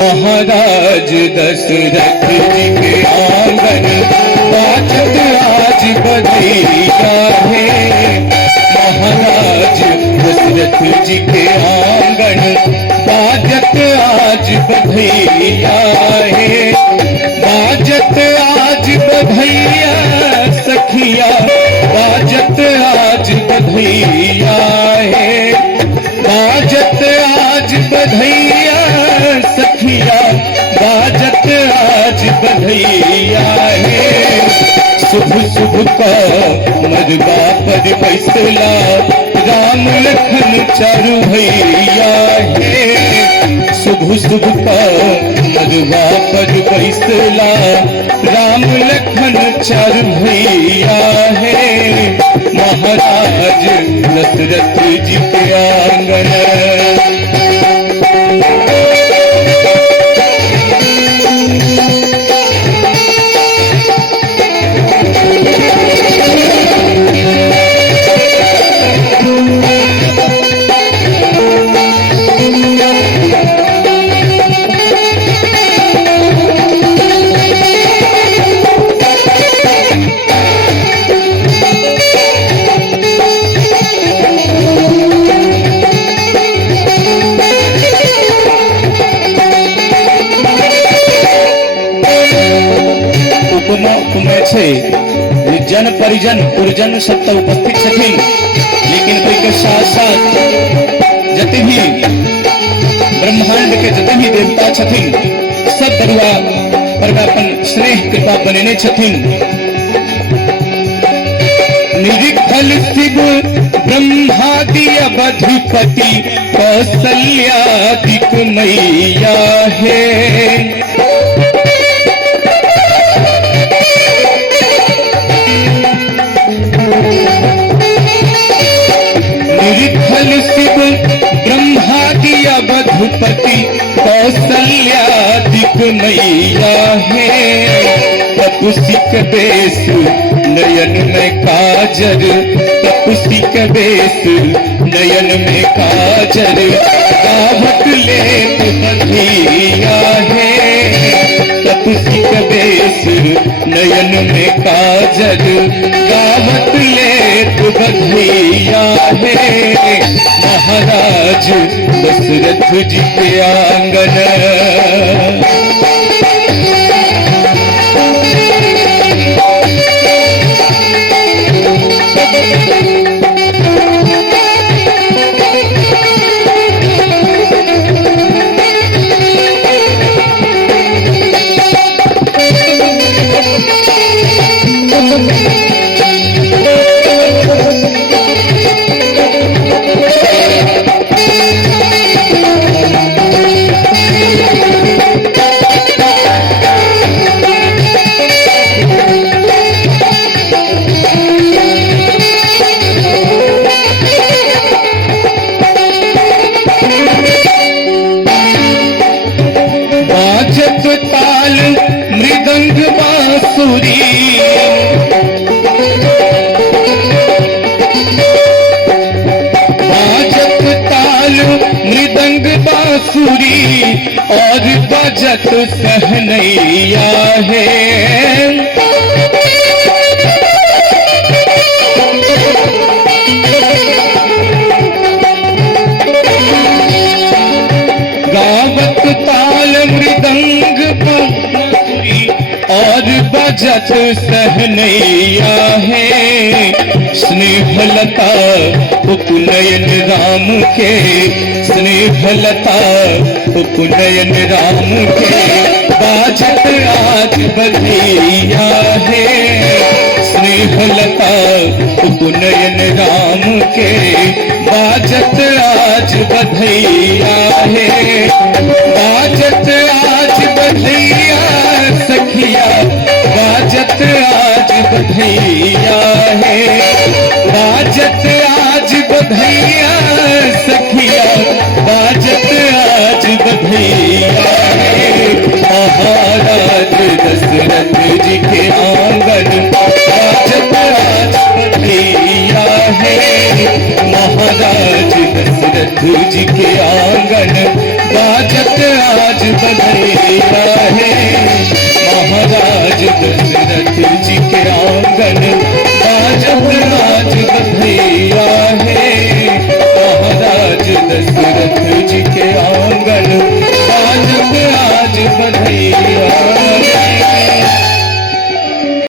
महाराज दशरथ जी के आंगन बाजत आज बधैया है। महाराज दशरथ जी के आंगन बाजत आज बधैया है। बाजत आज बधैया सखिया बाजत आज बधैया है। बाजत आज बधैया सखिया बाजत आज बधैया है। शुभ शुभ का मरबा पर फैसला राम लखन चारु भैया है। शुभ शुभ का मरबा पर फैसला राम लखन चारु भैया है। महाराज दशरथ जी के आंगन जन परिजन पुरजन सब तो उपस्थित छथिन, लेकिन कोई के साथ साथ जते भी ब्रह्मांड के जते भी देवता छथिन सब बरुआ परमापन स्नेह कृपा बनेने छथिन। निरीखल शिव ब्रह्मादि अवधिपति कौसल्यादिक मैया है। शिव ब्रह्मादि अवधूपति कौसल्यादिक मैया है। तपस्विक बेस नयन में काजर तपस्विक बेस नयन में काजर गावत लेत बधिया है। तपस्विक बेस नयन में काजर गावत लेत बधिया है। महाराज दशरथ जी के आंगन ताल मृदंग बांसुरी बाजत ताल मृदंग बांसुरी और बजत सहनैया है। गावत ताल मृदंग बांसुरी और बजत सहनैया है। स्नेहलता उपनयन राम के स्नेहलता उपनयन राम के बाजत आज बधैया है। स्नेहलता उपनयन राम के बाजत आज बधैया है। बाजत आज बधैया सखिया बाजत आज बधैया है। बाजत आज बधैया सखिया बाजत आज बधैया है। महाराज दशरथ जी के आंगन बाजत आज बधैया है। महाराज दशरथ जी के आंगन बाजत आज बधैया है। महाराज दशरथ जी के आंगन बाजत आज बधैया है। महाराज दशरथ जी के आंगन बाजत आज बधैया